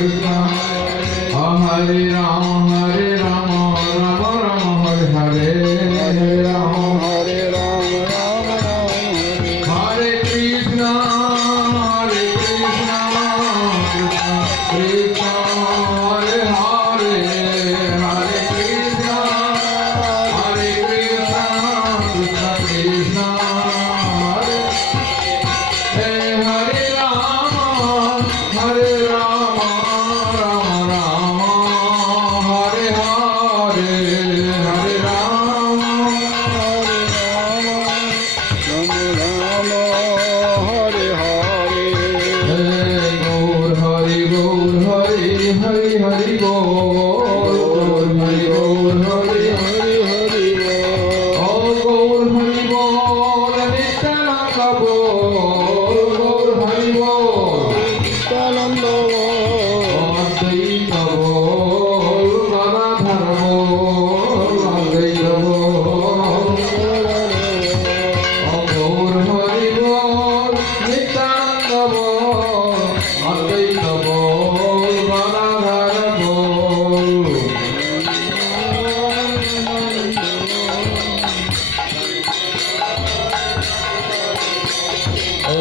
Krishna Hare Rama Rama Rama Hare Hare Hare Rama Hare Ram Ram Ram Hare Krishna Krishna Krishna Hare Hare Hare Krishna Krishna Krishna Hare Rama Rama Rama Hare Hare Hare Rama Ram Ram Hare Hare Gaur Hari Gaur Hari Hari Hari Gaur Hari Gaur Hari Hare Hare Gaur Hari Bol Nityananda Bol Gaur Hari Bol Nityananda Advaita Bol Gadadhar Bol Advaita Bol Gaur Hari Bol Nityananda Bol Advaita Bol Gadadhar Bol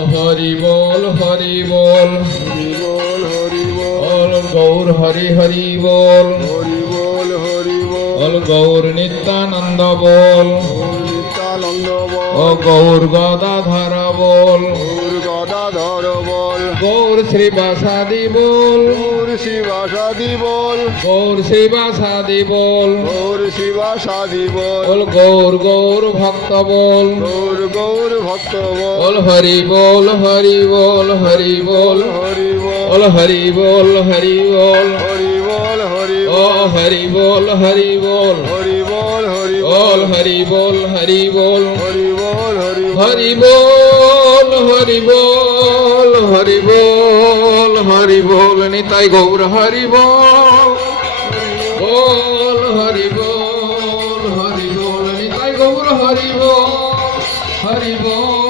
Hari Bol Hari Bol Hare Bol Hare Bol Bol Gaur Hari Hari Bol Hare Bol Hare Bol Bol Gaur Nityananda Bol Nityananda Bol O Gaur Gadadhar Bol Gaur Gadadhar Bol Gaur Srivasadi Bol Gaur Shiva Shadi Bol Gaur Srivasadi Bol Gaur Shiva Shadi Bol Bol Gaur Gaur Bhakta Bol Gaur Gaur Bhakta Bol Bol Hari Bol Hari Bol Hari Bol Hare Bol Bol Hari Bol Hari Bol Hare Bol Hare O Hari Bol Hari Bol Hare Bol Hare Bol Hari Bol Hari Bol Hare Bol Hare Hari Bol Hari Bol Hari Bol Hari Bol Nitai Gaur Hari Bol Bol Hari Bol Hari Bol Nitai Gaur Hari Bol Hari Bol